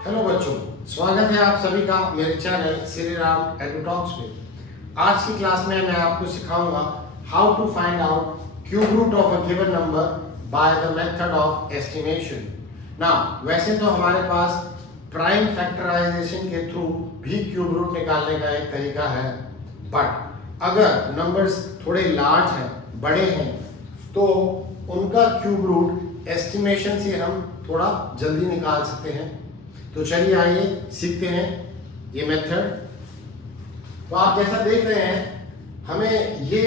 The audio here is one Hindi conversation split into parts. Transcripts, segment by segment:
हेलो बच्चों, स्वागत है आप सभी का मेरे चैनल श्री राम एडुटॉक्स में। आज की क्लास में मैं आपको सिखाऊंगा how to find out cube root of a given number by the method of estimation. Now वैसे तो हमारे पास प्राइम फैक्टराइजेशन के थ्रू भी क्यूब रूट निकालने का एक तरीका है, बट अगर नंबर्स थोड़े लार्ज हैं, बड़े हैं, तो उनका क्यूब रूट एस्टिमेशन से हम थोड़ा जल्दी निकाल सकते हैं। तो चलिए आइए सीखते हैं ये मेथड। तो आप जैसा देख रहे हैं, हमें ये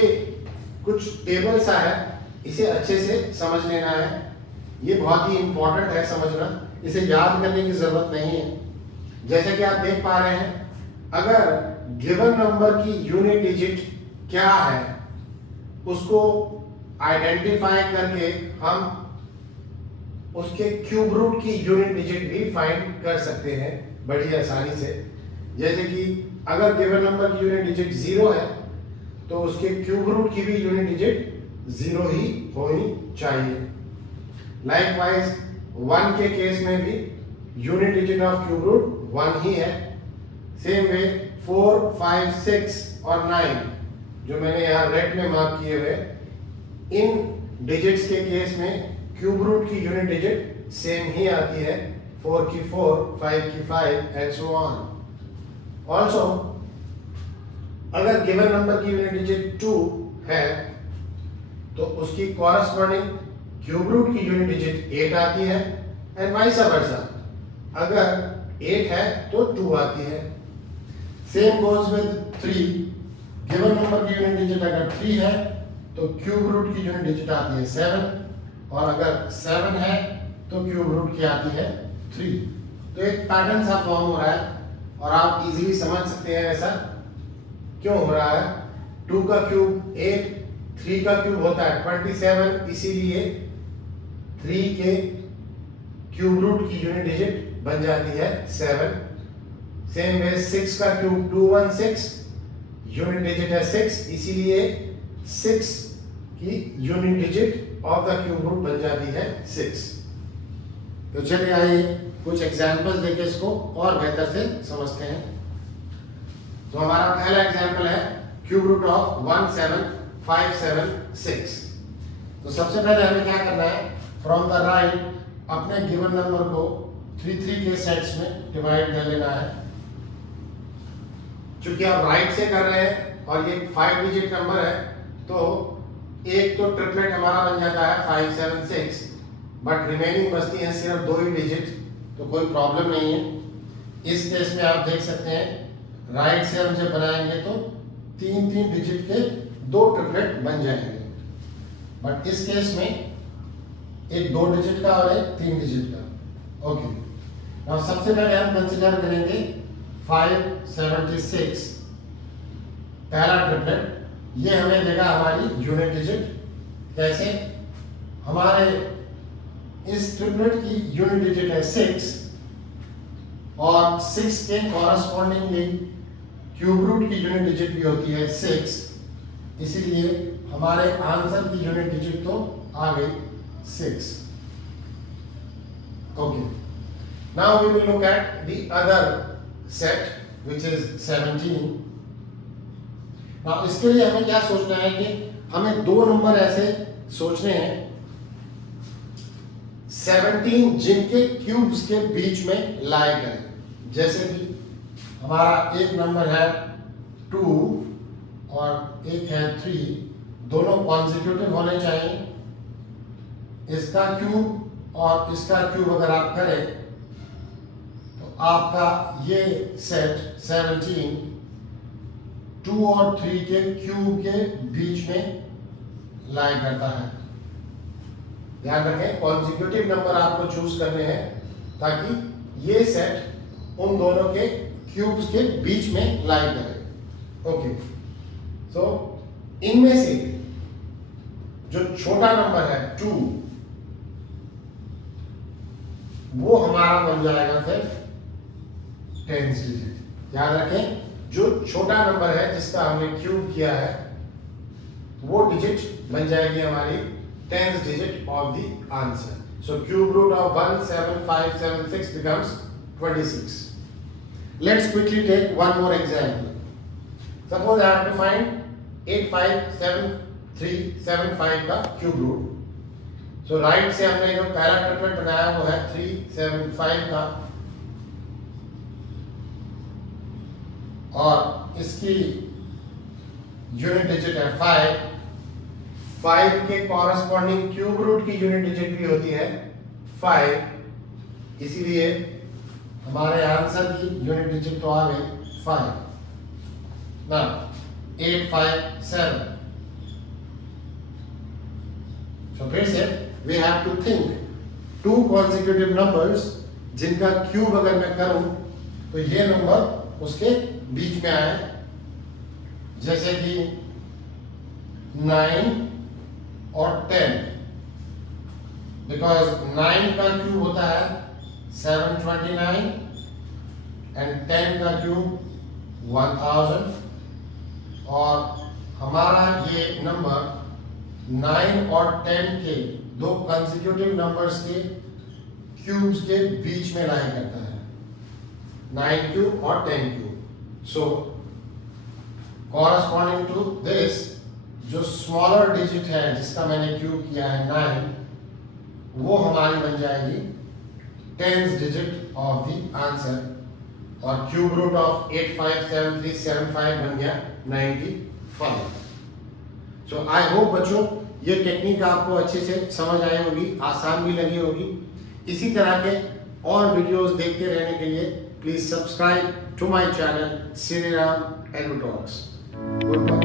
कुछ टेबल सा है, इसे अच्छे से समझ लेना है। ये बहुत ही इंपॉर्टेंट है समझना, इसे याद करने की जरूरत नहीं है। जैसे कि आप देख पा रहे हैं, अगर गिवन नंबर की यूनिट डिजिट क्या है उसको आइडेंटिफाई करके हम उसके क्यूब रूट की यूनिट डिजिट भी फाइंड कर सकते हैं बड़ी आसानी से। जैसे कि अगर गिवन नंबर की यूनिट डिजिट 0 है तो उसके क्यूब रूट की भी यूनिट डिजिट 0 ही होनी चाहिए। लाइकवाइज 1 के केस में भी unit digit of cube root 1 ही है। सेम वे 4, 5, 6 और 9 जो मैंने यहाँ रेड में मार्क किए हुए, इन डिजिट्स के केस में क्यूब रूट की यूनिट डिजिट सेम ही आती है, 4 की 4, 5 की 5 एंड सो ऑन। ऑल्सो अगर गिवन नंबर की यूनिट डिजिट 2 है तो उसकी कॉरस्पॉन्डिंग क्यूब रूट की यूनिट डिजिट 8 आती है एंड वाइस वर्सा। अगर 8 है तो 2 आती है। Same goes with 3। Given number की यूनिट डिजिट अगर 3 है तो क्यूब रूट की यूनिट डिजिट आती है 7, और अगर 7 है तो क्यूब रूट की आती है 3। तो एक पैटर्न सा फॉर्म हो रहा है और आप इजीली समझ सकते हैं ऐसा क्यों हो रहा है। 2 का क्यूब 8, 3 का क्यूब होता है 27, इसीलिए 3 के क्यूब रूट की यूनिट डिजिट बन जाती है 7। सेम वे 6 का क्यूब 216, यूनिट डिजिट है 6, इसीलिए 6 की unit digit of the cube root बन जाती है 6। तो चलिए आइए कुछ एग्जांपल्स देके इसको और बेहतर से समझते हैं। तो हमारा पहला एग्जांपल है क्यूब रूट ऑफ 17576। तो सबसे पहले हमें क्या करना है, फ्रॉम द राइट अपने गिवन नंबर को 3 के सेट्स में डिवाइड कर लेना है। क्योंकि आप राइट से कर रहे हैं और ये 5 डिजिट नंबर है, तो एक तो ट्रिपलेट हमारा बन जाता है 576, बट रिमेनिंग बचती है सिर्फ 2 ही डिजिट, तो कोई प्रॉब्लम नहीं है। इस केस में आप देख सकते हैं राइट से हम जब बनाएंगे तो 3 डिजिट के 2 ट्रिपलेट बन जाएंगे, बट इस केस में एक 2 डिजिट का और एक 3 डिजिट का। ओके, अब सबसे पहले हम कंसीडर करेंगे 576 पहला ट्रिपलेट। ये हमें देगा हमारी यूनिट डिजिट। कैसे? हमारे इस ट्रिपलेट की यूनिट डिजिट है 6 और 6 के कॉरस्पॉन्डिंगली क्यूब रूट की यूनिट डिजिट भी होती है 6, इसीलिए हमारे आंसर की यूनिट डिजिट तो आ गई 6। Okay, now we will look at the other set which is 17। इसके लिए हमें क्या सोचना है कि हमें 2 नंबर ऐसे सोचने हैं 17 जिनके क्यूब्स के बीच में लाई करें। जैसे कि हमारा एक नंबर है 2 और एक है 3, दोनों कॉन्सेक्यूटिव होने चाहिए। इसका क्यूब और इसका क्यूब अगर आप करें तो आपका ये सेट 17 2 और 3 के क्यूब के बीच में लाई करता है। ध्यान रखें, कॉन्सेक्यूटिव नंबर आपको चूज करने हैं ताकि ये सेट उन दोनों के क्यूब्स के बीच में लाई करे। ओके, सो इनमें से जो छोटा नंबर है 2, वो हमारा बन जाएगा फिर 10 डिजिट। याद रखें, जो छोटा नंबर है जिसका हमने क्यूब किया है वो डिजिट बन जाएगी हमारी 10th digit of the answer. So cube root of 17576 becomes 26. Let's quickly take one more example. Suppose I have to find 857375 का क्यूब रूट. So राइट से हमने जो पहला ट्रिपलेट बनाया वो है 375 का, और इसकी यूनिट डिजिट है 5. 5 के कॉरस्पॉन्डिंग क्यूब रूट की यूनिट डिजिट भी होती है 5, इसीलिए हमारे आंसर की यूनिट डिजिट तो आ गई 5. Now 857. So फिर से we have to think two consecutive numbers जिनका क्यूब अगर मैं करूं तो ये नंबर उसके बीच में आए, जैसे कि 9 और 10, बिकॉज 9 का क्यूब होता है 729 एंड 10 का क्यूब 1000, और हमारा ये नंबर 9 और 10 के दो कंसेक्यूटिव नंबर्स के क्यूब्स के बीच में लाई करता है, 9 क्यूब और 10 cube. So corresponding to this जो स्मॉलर डिजिट है जिसका मैंने क्यूब किया है 9, वो हमारी बन जाएगी 10th digit of the answer, और क्यूब रूट ऑफ 857375 बन गया 95. सो आई होप बच्चों ये टेक्निक आपको अच्छे से समझ आई होगी, आसान भी लगी होगी. इसी तरह के और वीडियोस देखते रहने के लिए please subscribe to my channel Shriram Edutalks. Good bye.